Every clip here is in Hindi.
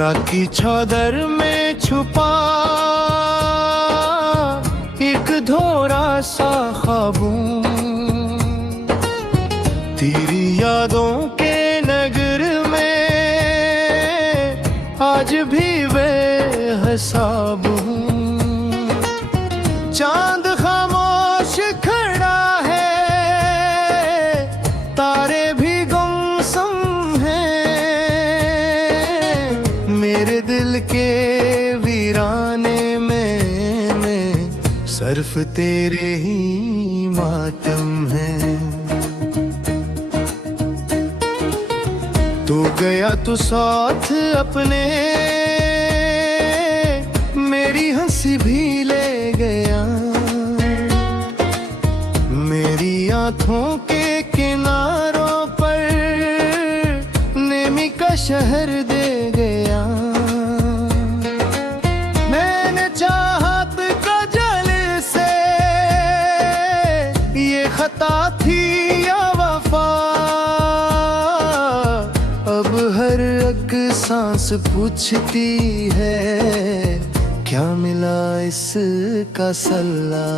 राखी चादर में छुपा एक धोरा सा ख्वाबों, तेरी यादों के नगर में आज भी बेहिसाब हूँ। चांद खामोश खड़ा है, तारे भी गुमसुम हैं, मेरे दिल के वीराने में सिर्फ तेरे ही मातम है। तू गया तो साथ अपने मेरी हंसी भी ले गया, मेरी आंखों के किनारों पर नेमी का शहर दे गया। मैंने चाहत का जल से ये खता थी या वफा, अब हर एक सांस पूछती है क्या मिला इसका सल्ला।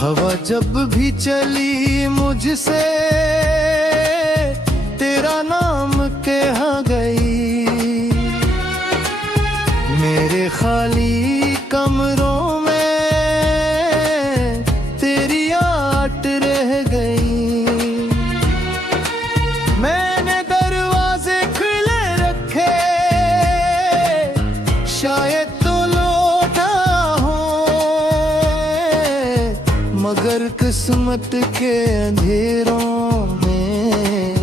हवा जब भी चली मुझसे तेरा नाम कहा गई, मेरे खाली कमरों में तेरी आट रह गई। मैंने दरवाजे खुले रखे, शायद तो लौटा हूँ, मगर किस्मत के अंधेरों में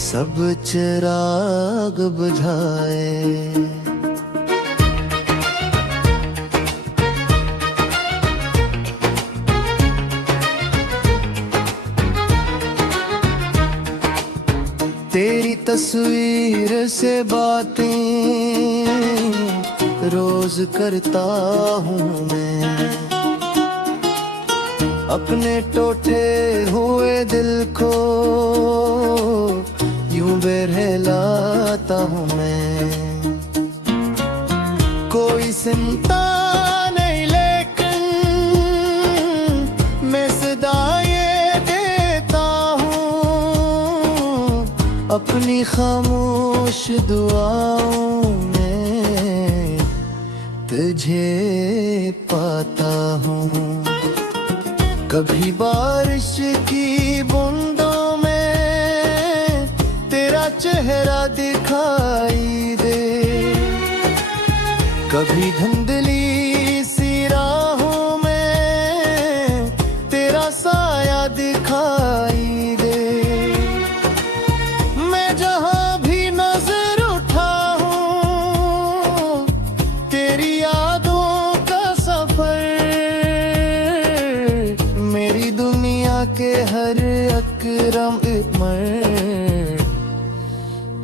सब चिराग बुझाए। तेरी तस्वीर से बातें रोज करता हूँ मैं, अपने टूटे हुए दिल को यूं बहलाता हूँ मैं। कोई चिंता नहीं लेकिन मैं सदा ये देता हूँ, अपनी खामोश दुआओं में तुझे पाता हूँ। कभी बारिश की बूंदों में तेरा चेहरा दिखाई दे, कभी धुंधली सी राहों में तेरा साया दिखाई दे। मैं जहाँ भी नजर उठाऊं तेरी यादों का सफर, मेरी दुनिया के हर अकरम इमर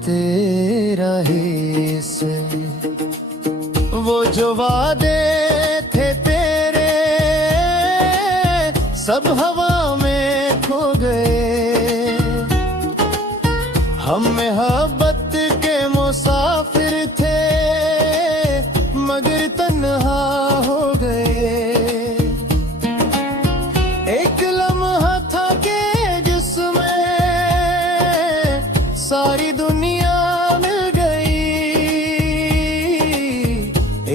तेरा हिस्सा। वो जो वादे थे तेरे सब हवा में खो गए, हम मोहब्बत के मुसाफिर थे मगर तन्हा हो गए। एक लम्हा था कि जिसमें सारी दुनिया मिल गई,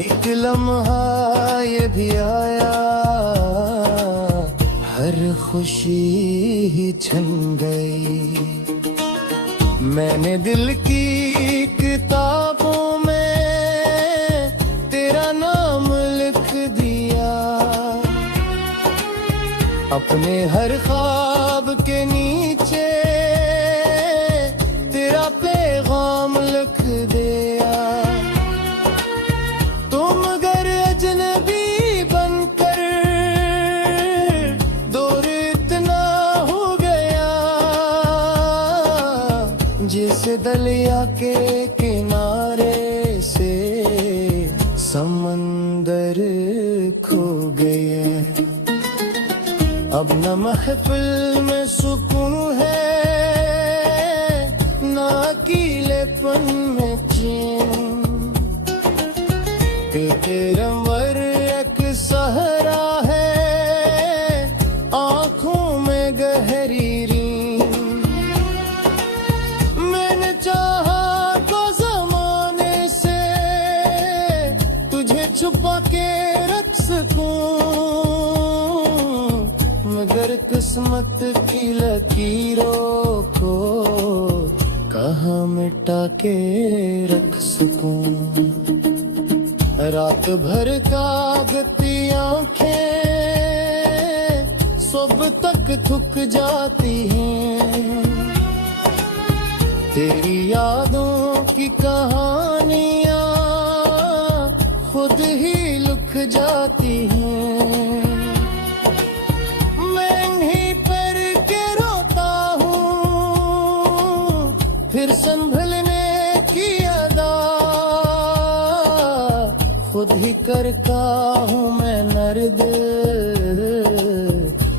एक लम्हा ये भी आया हर खुशी ही छिन गई। मैंने दिल की किताबों में तेरा नाम लिख दिया, अपने हर ख्वाब के नीचे तेरा पैगाम लिख दिया। तुम अगर अजनबी बनकर दूर इतना हो गया, जिस दरिया के किनारे से समंदर खो गए। अब न महफिल में सुकून है, न अकेलेपन में चैन। किस्मत की लकीरों को कहाँ मिटा के रख सकूं। रात भर कागती आंखें सुबह तक थक जाती हैं। तेरी यादों की कहानियां खुद ही लिख जाती हैं। मैं इन्हीं पर के रोता हूँ, फिर संभलने की अदा खुद ही करता हूँ मैं नर्द।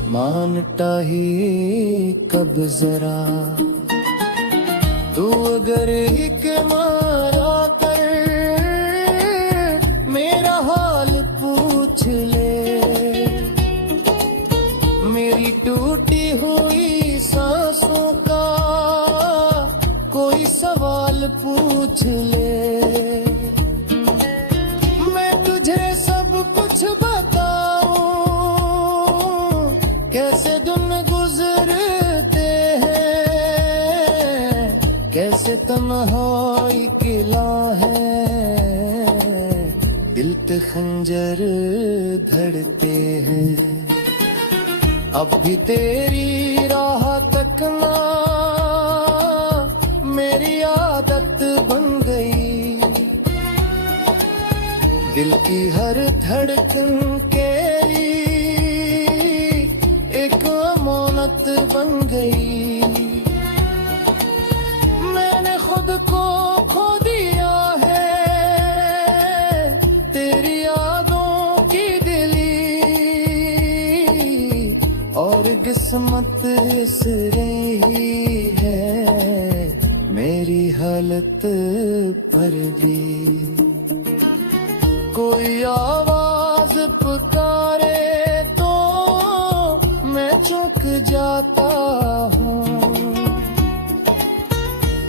मानता ही कब जरा तू अगर एक मारा कर मेरा हाल पूछ ले। मेरी टूटी हुई सांसों का कोई सवाल पूछ ले। मैं तुझे सब कुछ बताऊं, कैसे दिन गुजरते हैं, कैसे तन्हाई किला है, दिल पे खंजर धड़ते हैं। अब भी तेरी राह तकना मेरी आदत बन गई। दिल की हर धड़कन के लिए एक अमानत बन गई। मैंने खुद को खो दिया है तेरी यादों की दिली, और किस्मत इस रही है मेरी हालत पर भी। कोई आवाज पुकारे तो मैं चौंक जाता हूँ।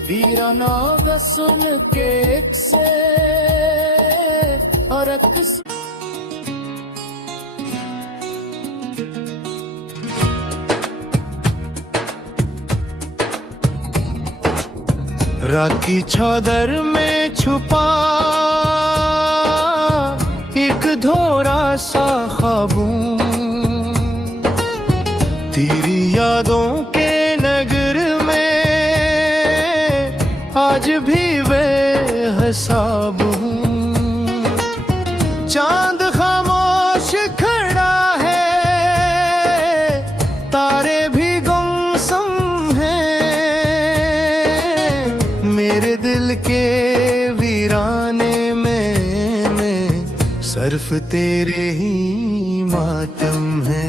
वीराना गा सुन के एक से और अक्स राखी छादर में छुपा एक धोरा सा ख्वाबों, तेरी यादों के नगर में आज भी बेहिसाब हूँ। चांद खामोश खड़ा है, तारे भी गुमसुम हैं। मेरे दिल के वीराने में सिर्फ तेरे ही मातम है।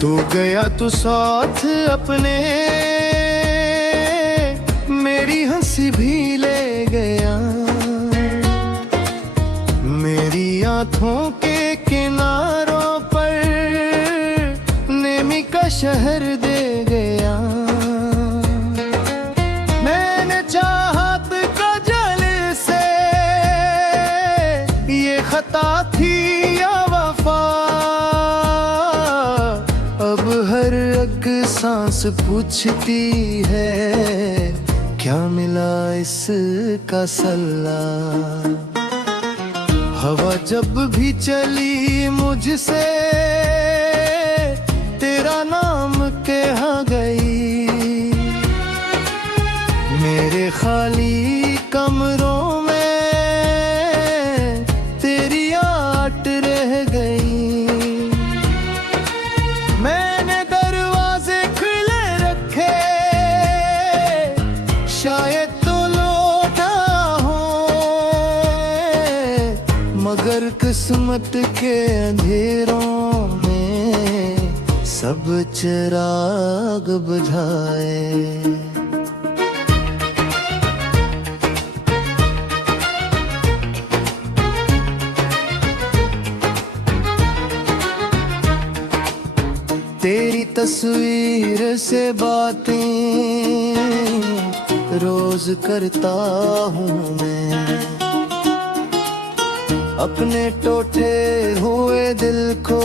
तू गया तो साथ अपने मेरी हंसी भी ले गया। मेरी आंखों के किनारों पर नेमी का शहर दे गया। मैंने चाहत का जल से ये खता थी या वफा। अब हर अग सांस पूछती है क्या मिला इसका सल्ला। हवा जब भी चली मुझसे तेरा नाम कहा गई। मेरे खाली कमरों में तेरी आट रह गई। मैंने दरवाजे खुले रखे शायद तो लौटा हो, मगर किस्मत के अंधेरों में सब चिराग बुझाए। तेरी तस्वीर से बातें रोज करता हूँ मैं। अपने टूटे हुए दिल को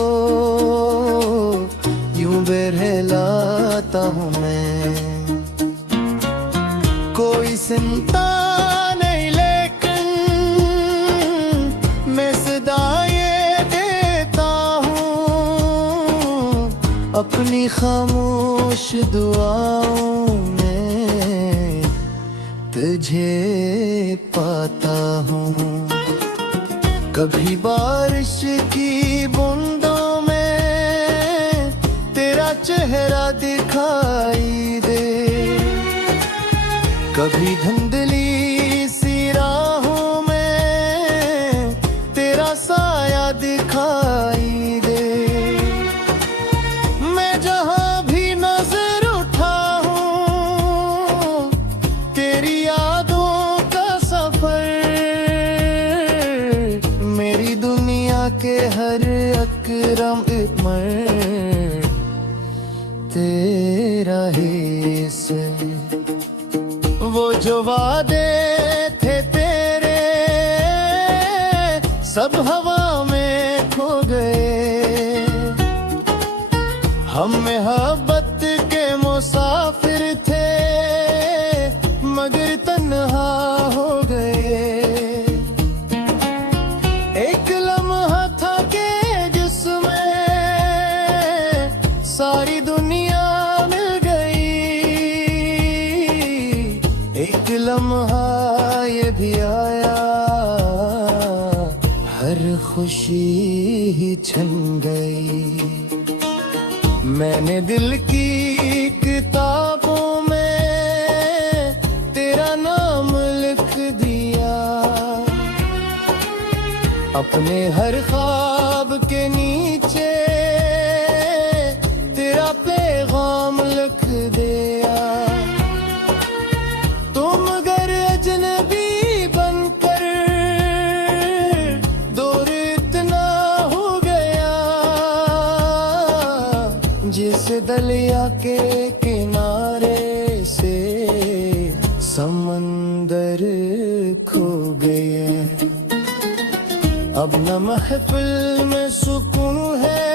यूं बहलाता हूँ मैं। कोई चिंता नहीं लेकिन मैं सदा ये देता हूँ अपनी खामोश दुआओं में तुझे पाता हूँ। कभी बारिश की बूंदों में तेरा चेहरा दिखाई दे, कभी धुंधली सी राहों में तेरा साया दिखाई दे। मैं जहां भी नजर उठाऊं तेरी यादों का सफर, मेरी दुनिया के हर अकरम इकमर तेरा ही से। वो जो वादे थे तेरे सब हवा में खो गए। हम मोहब्बत के मुसाफिर थे मगर तन्हा हो गए। एक लम्हा था कि जिसमें सारी दुनिया मिल गई, एक लम्हा ये भी आया हर खुशी ही छन गई। मैंने दिल की किताबों में तेरा नाम लिख दिया, अपने हर ख्वाब के नीचे तेरा पैगाम लिख दिया। तुम अगर अजनबी बनकर दूर इतना हो गया, जिस दरिया के किनारे से समंदर खो गए। अब न महफिल में सुकून है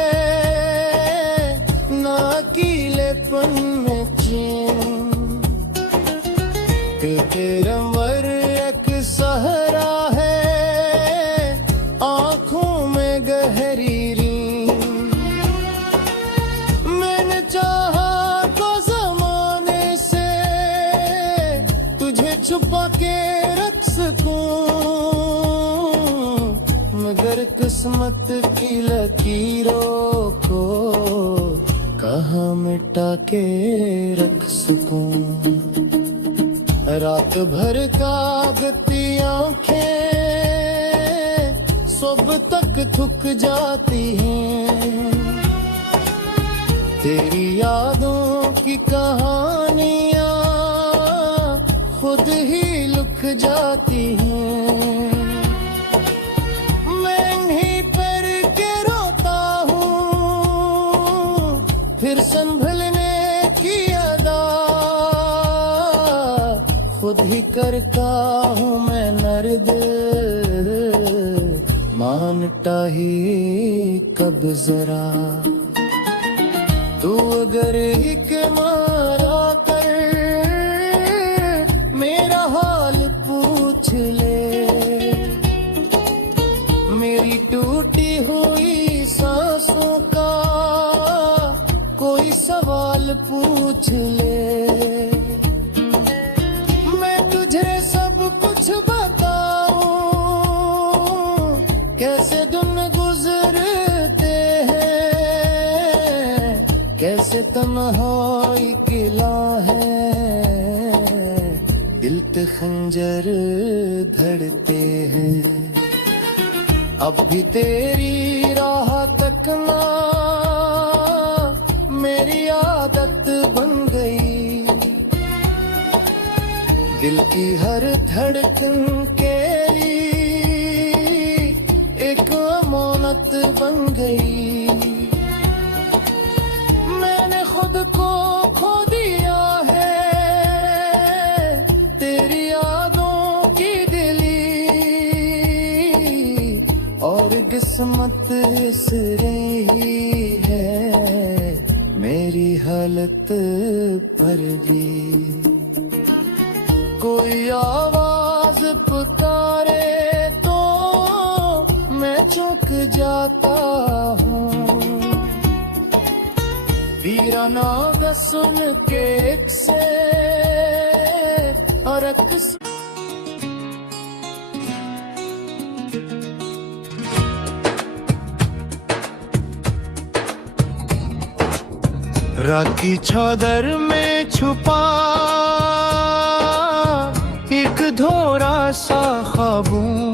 ना अकेलेपन में चैन, तेरा मर एक सहरा है आंखों में गहरी नींद। मैंने चाहा तो ज़माने से तुझे छुपा के रख सकूं, मगर किस्मत की लकीरों को कहाँ मिटा के रख सकूं। रात भर कागती आंखें सुबह तक थक जाती हैं, तेरी यादों की कहानियां खुद ही लिख जाती हैं। मैं इन्हीं पर के रोता हूँ फिर संभलने की अदा खुद ही करता हूँ मैं नर्द, मानता ही कब जरा। तू अगर एक मारा कर मेरा हाल पूछ ले, मेरी टूटी हुई सांसों का कोई सवाल पूछ ले। सब कुछ बताऊं कैसे दिन गुजरते हैं, कैसे तन्हाई किला है दिल पे खंजर धड़ते हैं। अब भी तेरी राह तकना मेरी आदत बन गई, दिल की हर धड़कन के लिए एक अमानत बन गई। मैंने खुद को खो दिया है तेरी यादों की दिली और किस्मत इस रही है मेरी हालत पर भी। कोई आवाज पुकारे तो मैं चौंक जाता हूँ, वीराना गा सुन के एक से और अक्स। राखी चादर में छुपा एक धोरा सा ख्वाबों,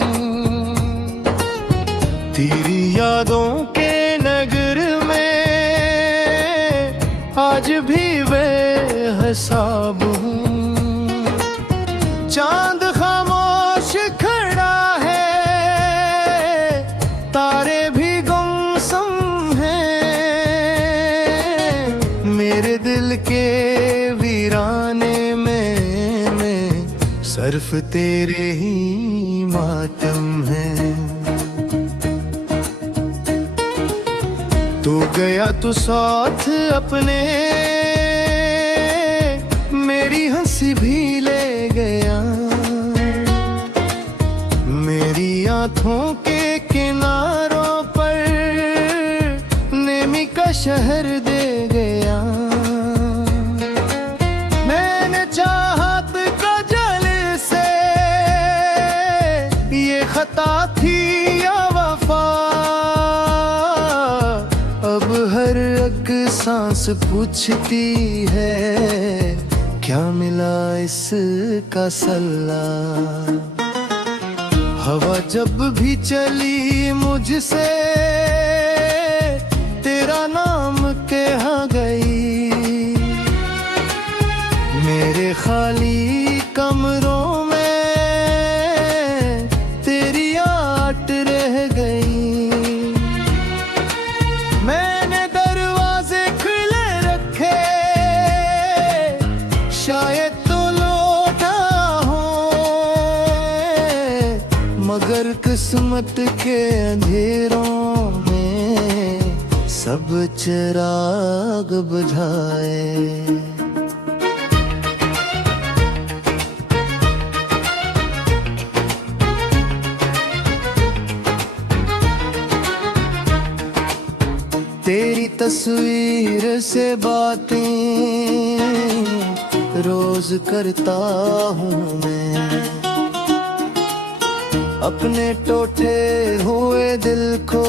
तेरी यादों के नगर में आज भी बेहिसाब हूँ। चांद खामोश खड़ा है, तारे भी गुमसुम हैं, मेरे दिल के वीराने में सिर्फ तेरे ही मातम है। तू गया तो साथ अपने मेरी हंसी भी ले गया, मेरी आंखों के किनारों पर नेमी का शहर दे गया। मैंने चाहत का जल से ये खता थी या वफा, अब हर एक सांस पूछती है क्या मिला इसका सल्ला। हवा जब भी चली मुझसे तेरा नाम कहा गई, मेरे खाली कमरों में तेरी आट रह गई। मैंने दरवाजे खुले रखे शायद तो लौटा हूँ, मगर किस्मत के अंधेरों में सब चिराग बुझाए। तेरी तस्वीर से बातें रोज करता हूँ मैं, अपने टूटे हुए दिल को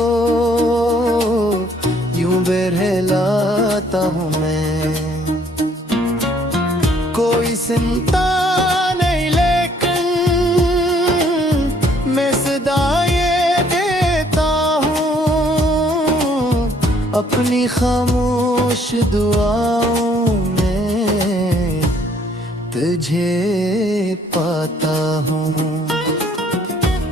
यूं बहलाता हूँ मैं। कोई चिंता नहीं लेकिन मैं सदा ये देता हूँ, अपनी खामोश दुआओं में तुझे पाता हूँ।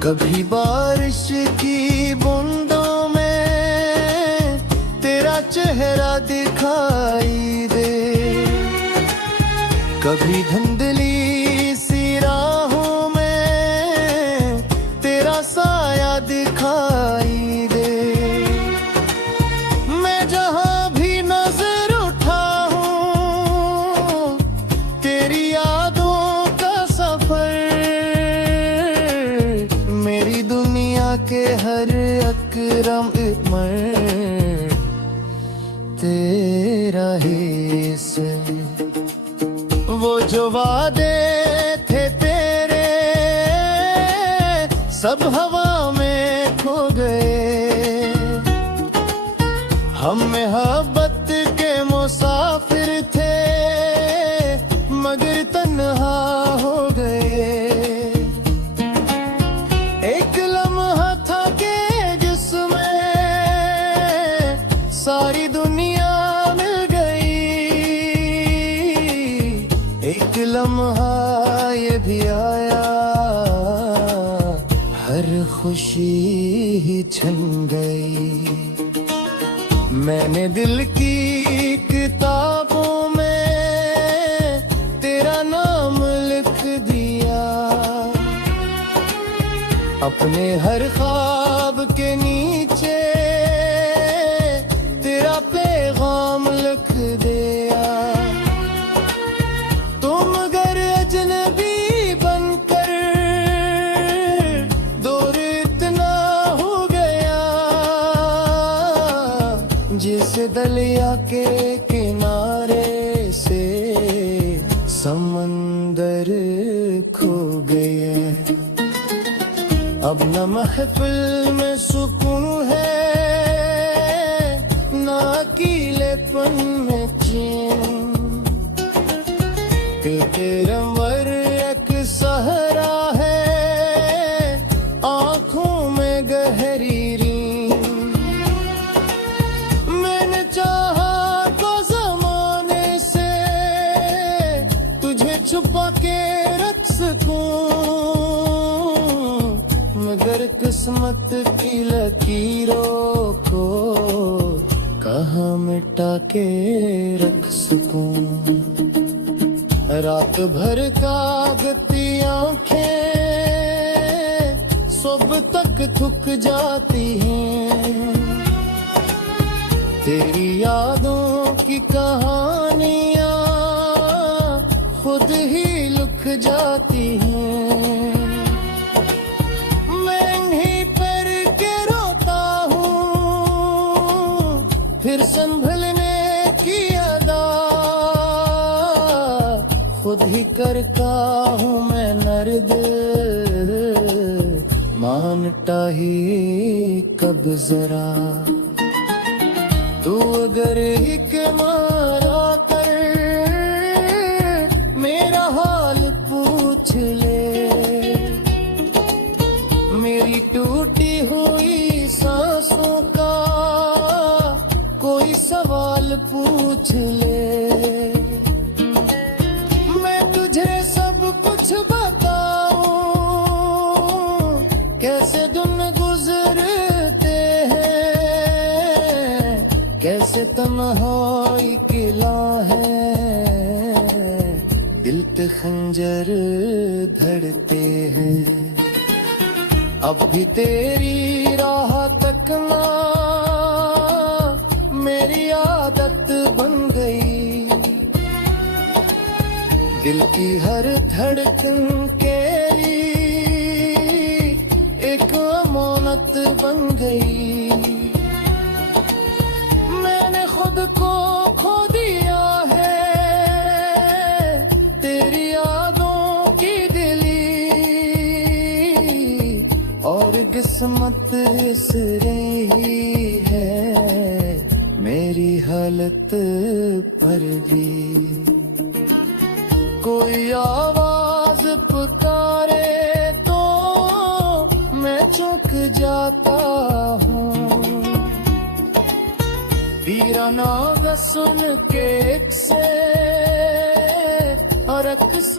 कभी बारिश की बूंदों में तेरा चेहरा दिखाई दे, कभी धुंधली सी राहों में तेरा साया दिखाई दे। मैं जहाँ भी नजर उठाऊं तेरी यादों का सफर, मेरी दुनिया के हर अकरम इमर तेरा हिस्सा। वो जो वादे थे तेरे सब हवा में खो गए, हम मोहब्बत के मुसाफिर थे मगर तन्हा हो गए। एक लम्हा था कि जिसमें सारी दुनिया मिल गई, एक लम्हा ये भी आया हर खुशी ही छन गई। मैंने दिल की किताबों में तेरा नाम लिख दिया, अपने हर ख्वाब जैसे दलिया के किनारे से समंदर खो गए। अब न महफिल में सुकून है, ना अकेलेपन में चैन। तेरे अंबर एक सहरा है, आंखों में गहरी नींद। मैंने चाहा तो जमाने से तुझे छुपा के रख सकूं, मगर किस्मत की लकीरों को कहाँ मिटा के रख सकूं। रात भर कागती आंखें सुबह तक थक जाती हैं। तेरी यादों की कहानियां खुद ही लिख जाती हैं। मैं इन्हीं पर के रोता हूँ, फिर संभलने की अदा खुद ही करता हूँ मैं नर्द। मानता ही कब जरा तू अगर एक मारा कर मेरा हाल पूछ ले। मेरी टूटी हुई सांसों का कोई सवाल पूछ ले। कैसे दिन गुजरते हैं, कैसे तन्हाई किला है, दिल पे खंजर धड़ते हैं। अब भी तेरी राह तकना मेरी आदत बन गई। दिल की हर धड़कन के एक अमानत बन गई। मैंने खुद को खो दिया है तेरी यादों की दिली, और किस्मत इस रही है मेरी हालत पर भी। कोई आवाज पुकारे तो मैं चौंक जाता हूँ। वीराना सुन के एक से और अक्स